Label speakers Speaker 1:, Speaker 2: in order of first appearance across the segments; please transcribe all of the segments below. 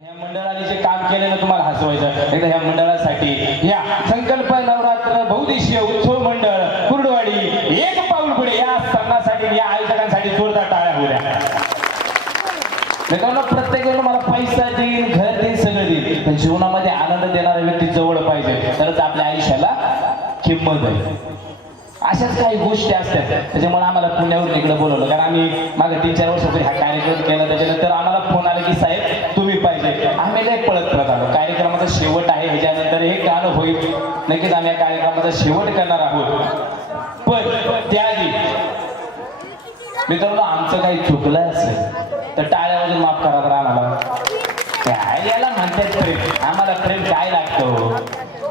Speaker 1: या मंडळाने जे काम केलं ना तुम्हाला हसवायचं एकदा ह्या मंडळासाठी या संकल्प नवरात्र बहुदेशीय उत्सव मंडळ कुर्डवाडी एक पाऊल पुढे. या सणासाठी या आयोजकांसाठी जोरदार टाळ्या होऊ द्या. मित्रांनो प्रत्येक वेळेला मला पैसा देईल घर देईल सगळं देईल पण जीवनामध्ये आनंद देणारा व्यक्ती जवळ पाहिजे. तरच आपल्या आयुष्याला किंमत आहे. अशाच काही गोष्टी असतात. त्याच्यामुळे आम्हाला पुण्यावरून इकडे बोलवलं. कारण आम्ही मागे तीन चार वर्षापूर्वी हा कार्यक्रम केला. त्याच्यानंतर आम्हाला फोन आला की साहेब तुम्ही पाहिजे आम्ही लय पळत पळत आलो कार्यक्रमाचा शेवट आहे ह्याच्यानंतर हे गाणं होईल नक्कीच आम्ही या कार्यक्रमाचा शेवट करणार आहोत. पण त्याआधी मित्रांनो आमचं काही चुकलं असेल तर टाळ्यावरून माफ करा बरं आम्हाला. काय याला म्हणतात प्रेम. आम्हाला प्रेम काय लागतं हो?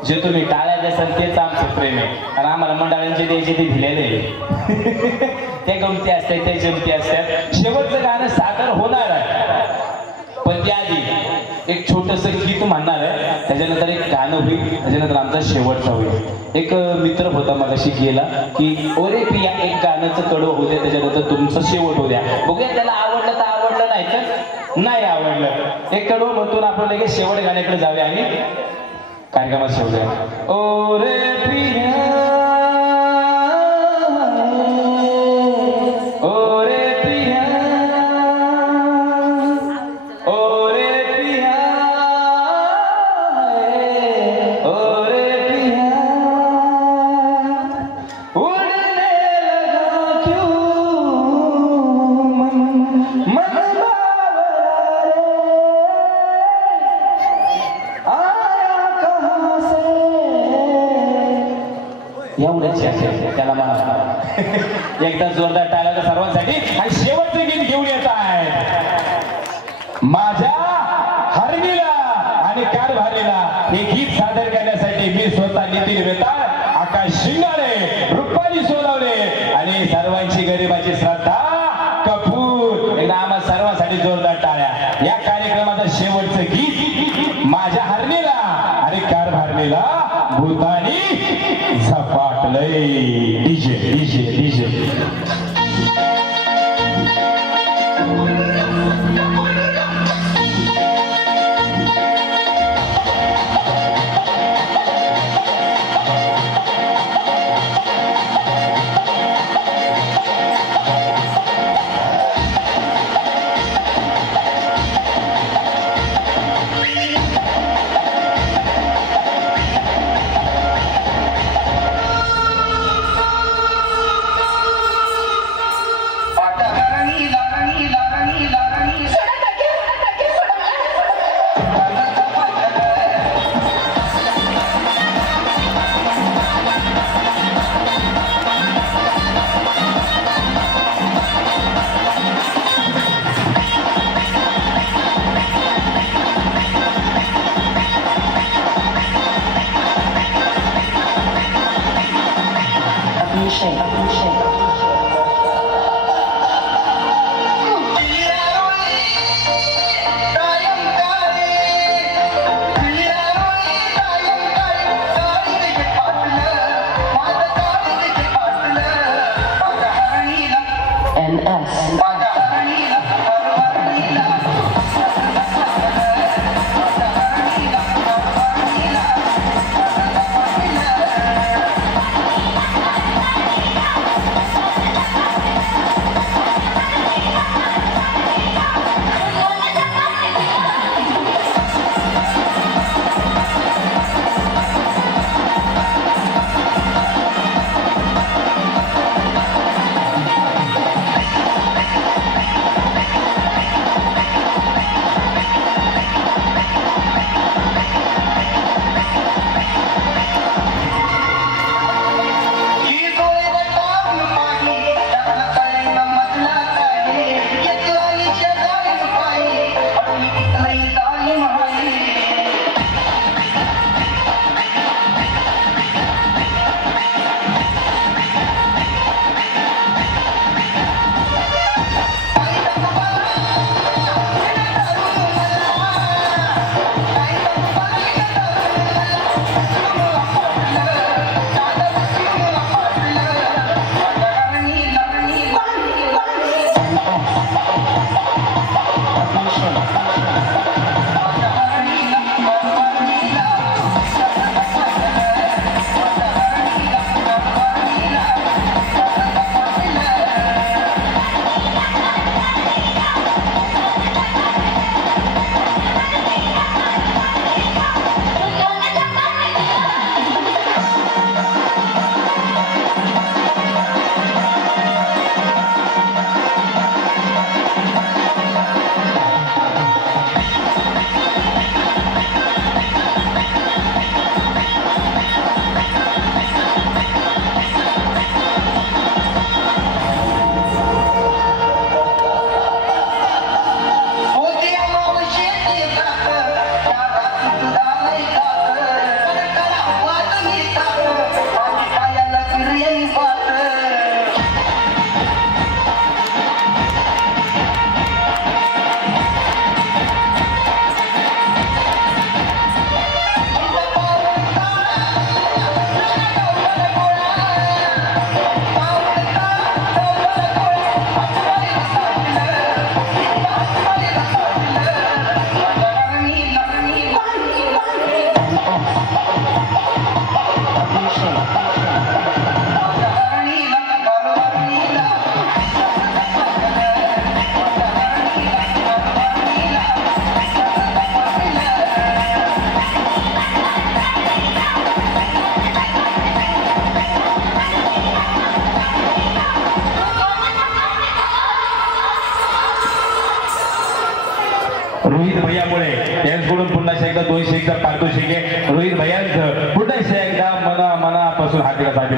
Speaker 1: जे तुम्ही टाळ्या द्याल तेच आमचं प्रेम आहे. कारण आम्हाला मंडळांचे द्यायचे ते दिलेले ते गमती असतात ते जमती असतात शेवटचं गाणं सादर होणार आहे पण त्याआधी एक छोटस गीत म्हणणार आहे त्याच्यानंतर एक गाणं होईल त्याच्यानंतर आमचा शेवटचा होईल एक मित्र होता मगाशी गेला की ओरे प्रिया एक गाण्याचं कडवं होऊ द्या त्याच्यानंतर तुमचं शेवट होऊ द्या. बघूया त्याला आवडलं तर आवडलं नाही तर नाही आवडलं. एक कडवं म्हणून आपण लगेच शेवट गाण्याकडे जाऊया आणि कार्यक्रमात शेवट ओ रे प्रिया त्याला मला एकदा जोरदार टाळायला सर्वांसाठी. आणि शेवटचं गीत घेऊन येत आहे माझ्या हरणीला आणि कारभारीला हे गीत सादर करण्यासाठी मी स्वतः नितीन वेताळ आकाश शिंगारे रुपाली सोनवणे आणि सर्वांची गरिबाची श्रद्धा कपूर. एकदा आम्हा सर्वांसाठी जोरदार टाळ्या. या कार्यक्रमाचं शेवटचं गीत माझ्या हरणीला आणि कारभारणीला भूतानी झपाटलय. DJ DJ DJ.
Speaker 2: 面白
Speaker 3: い。Oh, एकदा दोनशे एकदा पारितोषिक आहे रोहित भैयांचं. पुन्हा एकदा मना मनापासून हातीला पाहिजे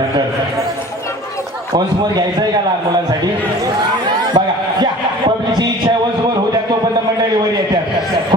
Speaker 1: वंशमोर घ्यायचं आहे का लहान मुलांसाठी? बघा घ्या. पब्लिकची इच्छा आहे वंशमोर होऊ तोपर्यंत मंडळी वर येतात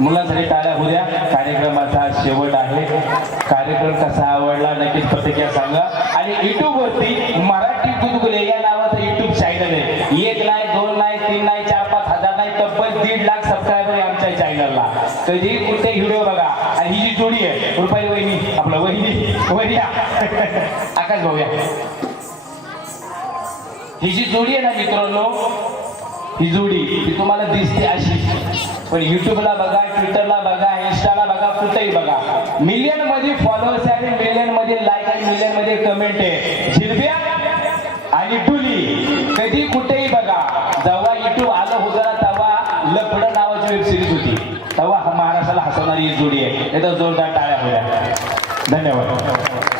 Speaker 1: मुलांसाठी टाळ्या उद्या कार्यक्रमाचा शेवट आहे. कार्यक्रम कसा आवडला नक्कीच प्रतिक्रिया सांगा. आणि युट्यूब वरती मराठी गुदगुले या नावाचं युट्यूब चॅनल आहे. एक नाही दोन नाही तीन नाही चार पाच हजार नाही तब्बल दीड लाख सबस्क्रायबर आहे आमच्या चॅनलला कधी कुठे व्हिडिओ बघा. आणि ही जी जोडी आहे रुपाई वहिनी आपलं वहिनी वहिनी. आकाश भाऊया. ही जी जोडी आहे ना मित्रांनो ही जोडी ही तुम्हाला दिसते अशी. पण युट्यूबला बघा ट्विटरला बघा इन्स्टाला बघा कुठेही बघा. मिलियनमध्ये फॉलोअर्स आणि मिलियनमध्ये लाईक आणि मिलियनमध्ये कमेंट आहे. झिरब्या आणि डुली कधी कुठेही बघा. जेव्हा युट्यूब आलं होतं तेव्हा लफड नावाची वेब सिरीज होती. तेव्हा हा महाराष्ट्राला हसवणारी जोडी आहे. जोरदार टाळ्या होत्या. धन्यवाद.